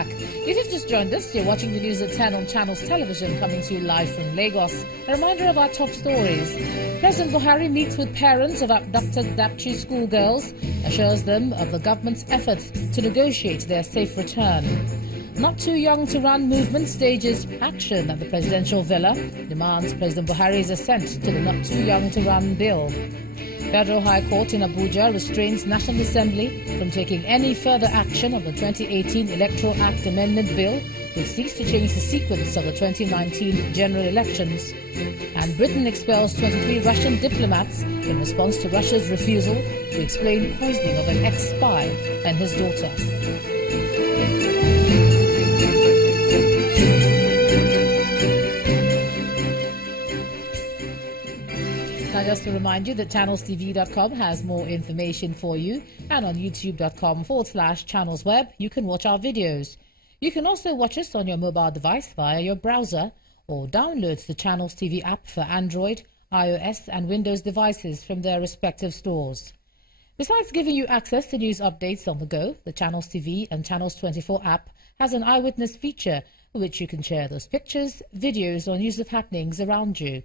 attack. If you've just joined us, you're watching the news at 10 on Channels Television, coming to you live from Lagos. A reminder of our top stories. President Buhari meets with parents of abducted Pt.2 schoolgirls, assures them of the government's efforts to negotiate their safe return. Not Too Young to Run movement stages action at the presidential villa, demands President Buhari's assent to the Not Too Young to Run bill. Federal High Court in Abuja restrains National Assembly from taking any further action on the 2018 Electoral Act Amendment Bill, which seeks to change the sequence of the 2019 general elections. And Britain expels 23 Russian diplomats in response to Russia's refusal to explain poisoning of an ex-spy and his daughter. Now, just to remind you that channelstv.com has more information for you, and on youtube.com/channelsweb you can watch our videos. You can also watch us on your mobile device via your browser, or download the Channels TV app for Android, iOS and Windows devices from their respective stores. Besides giving you access to news updates on the go, the Channels TV and Channels 24 app has an eyewitness feature, which you can share those pictures, videos or news of happenings around you.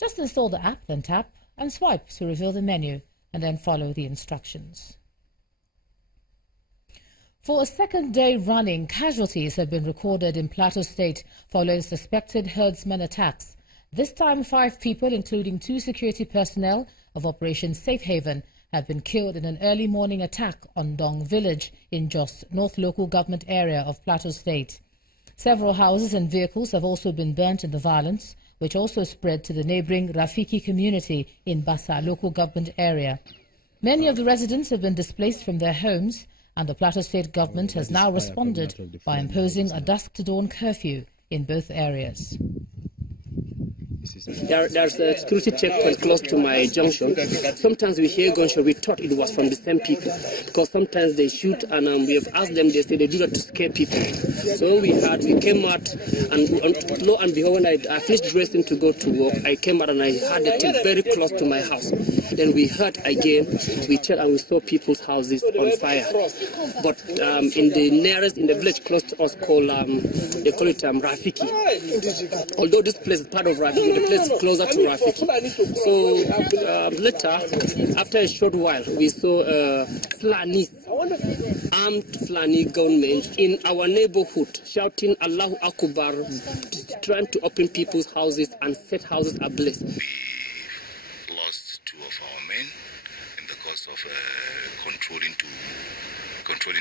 Just install the app, then tap and swipe to reveal the menu, and then follow the instructions. For a second day running, casualties have been recorded in Plateau State following suspected herdsmen attacks. This time, 5 people, including 2 security personnel of Operation Safe Haven, have been killed in an early morning attack on Dong Village in Jos North Local Government area of Plateau State. Several houses and vehicles have also been burnt in the violence, which also spread to the neighbouring Rafiki community in Bassa Local Government area. Many of the residents have been displaced from their homes, and the Plateau State government has now responded by imposing a dusk-to-dawn curfew in both areas. There's a security checkpoint close to my junction. Sometimes we hear gunshot, we thought it was from the same people, because sometimes they shoot, and we have asked them, they say they do that to scare people. So we came out, and lo and behold, when I finished dressing to go to work, I came out and I had the thing very close to my house. Then we heard again, we checked and we saw people's houses on fire. But in the village close to us, they call it Rafiki. Although this place is part of Rafiki, the place is closer to Rafiki. So later, after a short while, we saw armed Fulani gunmen in our neighborhood shouting Allahu Akbar, trying to open people's houses and set houses ablaze. We lost 2 of our men in the course of controlling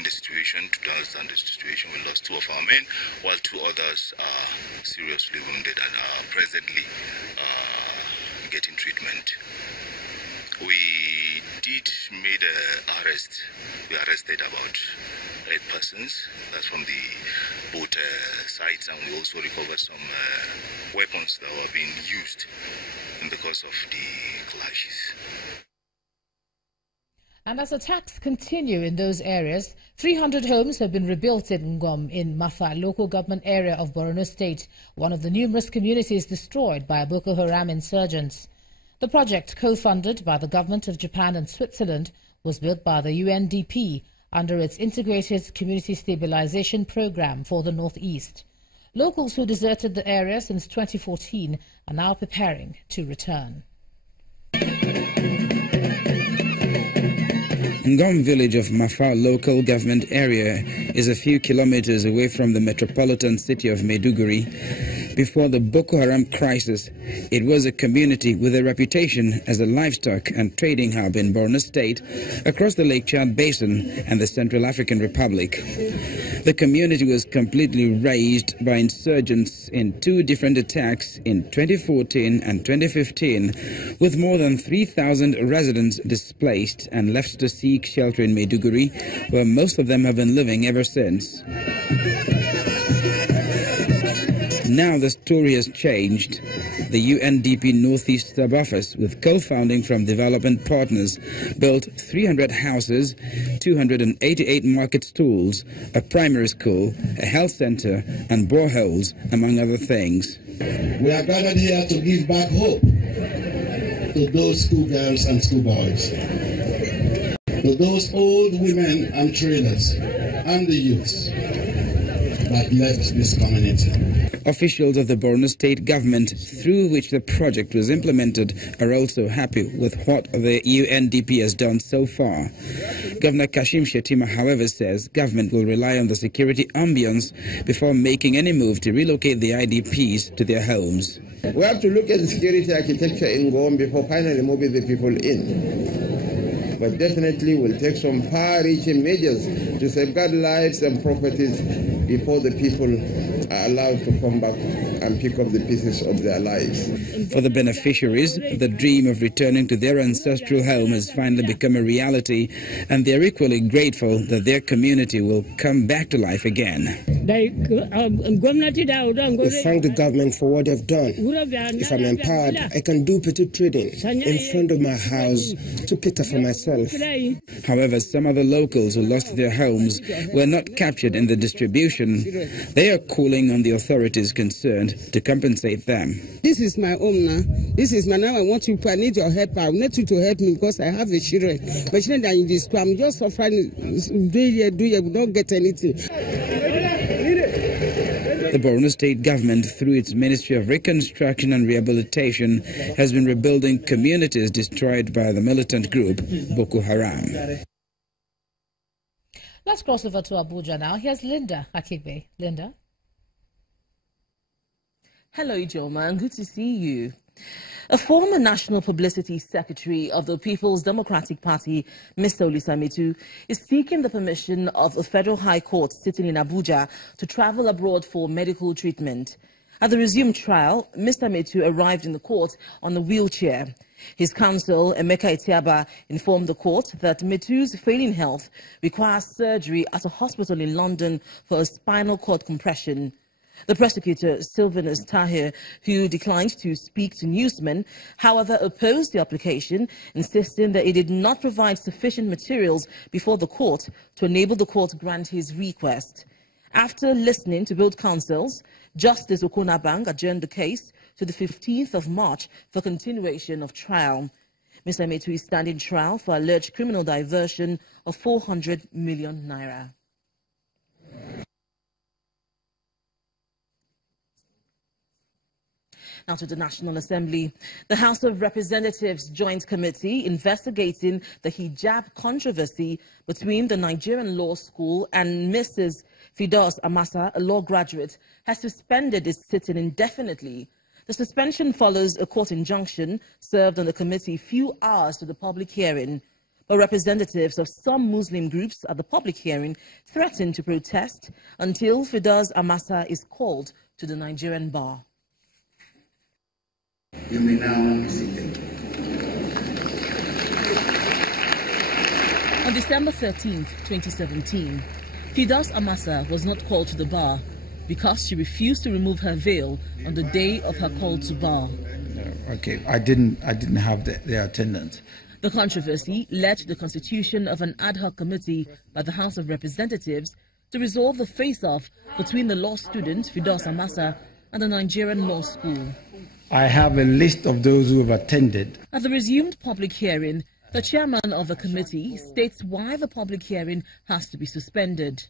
the situation. To understand the situation, we lost 2 of our men, while 2 others are seriously wounded and are presently getting treatment. We did made arrest. We arrested about 8 persons. That's from the both sides, and we also recovered some weapons that were being used in the course of the clashes. And as attacks continue in those areas, 300 homes have been rebuilt in Ngom in Metuh local government area of Borno State, one of the numerous communities destroyed by Boko Haram insurgents. The project, co-funded by the government of Japan and Switzerland, was built by the UNDP under its Integrated Community Stabilization Program for the Northeast. Locals who deserted the area since 2014 are now preparing to return. Ngom village of Metuh local government area is a few kilometers away from the metropolitan city of Maiduguri. Before the Boko Haram crisis, it was a community with a reputation as a livestock and trading hub in Borno State, across the Lake Chad Basin and the Central African Republic. The community was completely razed by insurgents in 2 different attacks in 2014 and 2015, with more than 3,000 residents displaced and left to seek shelter in Maiduguri, where most of them have been living ever since. Now the story has changed. The UNDP Northeast Sub-Office, with co-funding from development partners, built 300 houses, 288 market stalls, a primary school, a health center, and boreholes, among other things. We are gathered here to give back hope to those schoolgirls and schoolboys, to those old women and traders, and the youths. but left this community. Officials of the Borno State government, through which the project was implemented, are also happy with what the UNDP has done so far. Governor Kashim Shettima, however, says government will rely on the security ambience before making any move to relocate the IDPs to their homes. We have to look at the security architecture in Gom before finally moving the people in. But definitely we'll take some far-reaching measures to safeguard lives and properties before the people are allowed to come back and pick up the pieces of their lives. For the beneficiaries, the dream of returning to their ancestral home has finally become a reality, and they're equally grateful that their community will come back to life again. We thank the government for what they've done. If I'm empowered, I can do petty trading in front of my house to cater for myself. However, some of the locals who lost their homes were not captured in the distribution. They are calling on the authorities concerned to compensate them. This is my home now. This is my name. I need your help. I need you to help me because I have a children. But children are in this school. I'm just suffering. We don't get anything. The Borno State government, through its Ministry of Reconstruction and Rehabilitation, has been rebuilding communities destroyed by the militant group Boko Haram. Let's cross over to Abuja now. Here's Linda Akigbe. Linda. Hello, Ijoma, and good to see you. A former National Publicity Secretary of the People's Democratic Party, Mr. Metuh, is seeking the permission of a federal high court sitting in Abuja to travel abroad for medical treatment. At the resumed trial, Mr. Metuh arrived in the court on a wheelchair. His counsel, Emeka Etiaba, informed the court that Metuh's failing health requires surgery at a hospital in London for a spinal cord compression. The prosecutor, Sylvanus Tahir, who declined to speak to newsmen, however, opposed the application, insisting that it did not provide sufficient materials before the court to enable the court to grant his request. After listening to both counsels, Justice Okonabang adjourned the case to the 15th of March for continuation of trial. Mr. Metuh is standing trial for alleged criminal diversion of 400 million naira. Now to the National Assembly. The House of Representatives Joint Committee investigating the hijab controversy between the Nigerian Law School and Mrs. Fidos Amasa, a law graduate, has suspended its sitting indefinitely. The suspension follows a court injunction served on the committee few hours to the public hearing. But representatives of some Muslim groups at the public hearing threatened to protest until Fidos Amasa is called to the Nigerian bar. You may now be seated. On December 13, 2017, Fidos Amasa was not called to the bar because she refused to remove her veil on the day of her call to bar. Okay, I didn't have their attendance. The controversy led to the constitution of an ad hoc committee by the House of Representatives to resolve the face-off between the law student Fidos Amasa and the Nigerian Law School. I have a list of those who have attended. At the resumed public hearing, the chairman of the committee states why the public hearing has to be suspended.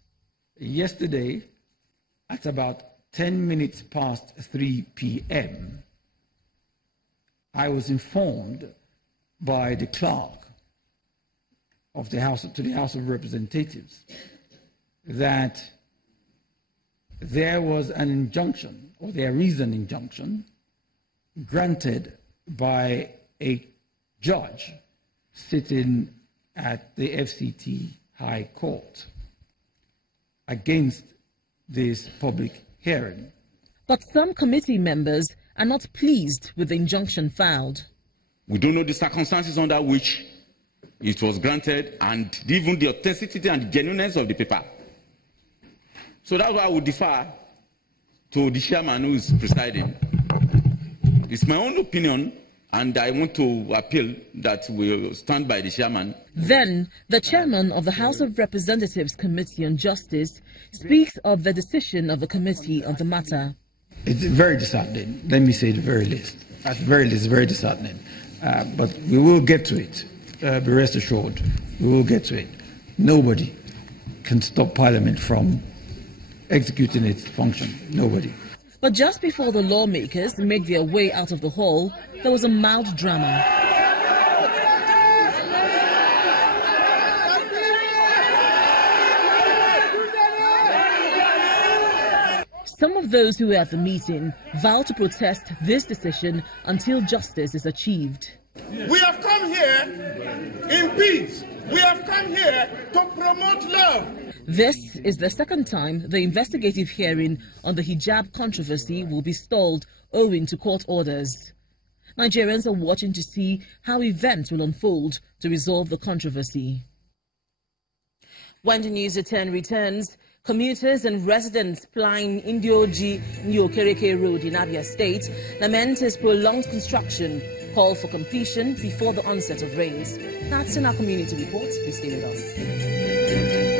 Yesterday, at about 10 minutes past 3 p.m., I was informed by the clerk of the House of Representatives that there was an injunction, or there is an injunction, granted by a judge sitting at the FCT High Court against this public hearing. But some committee members are not pleased with the injunction filed. We don't know the circumstances under which it was granted and even the authenticity and genuineness of the paper. So that's why I would defer to the chairman who is presiding. It's my own opinion, and I want to appeal that we stand by the chairman. Then, the chairman of the House of Representatives Committee on Justice speaks of the decision of the committee on the matter. It's very disheartening. Let me say it very least. At the very least, very disheartening. But we will get to it. Be rest assured, we will get to it. Nobody can stop Parliament from executing its function. Nobody. But just before the lawmakers make their way out of the hall, there was a mild drama. Some of those who were at the meeting vowed to protest this decision until justice is achieved. We have come here in peace. We have come here to promote love. This is the second time the investigative hearing on the hijab controversy will be stalled owing to court orders. Nigerians are watching to see how events will unfold to resolve the controversy. When the News at 10 returns, commuters and residents plying Indioji-Nyokereke Road in Abia State lament his prolonged construction, call for completion before the onset of rains. That's in our community report. Please stay with us.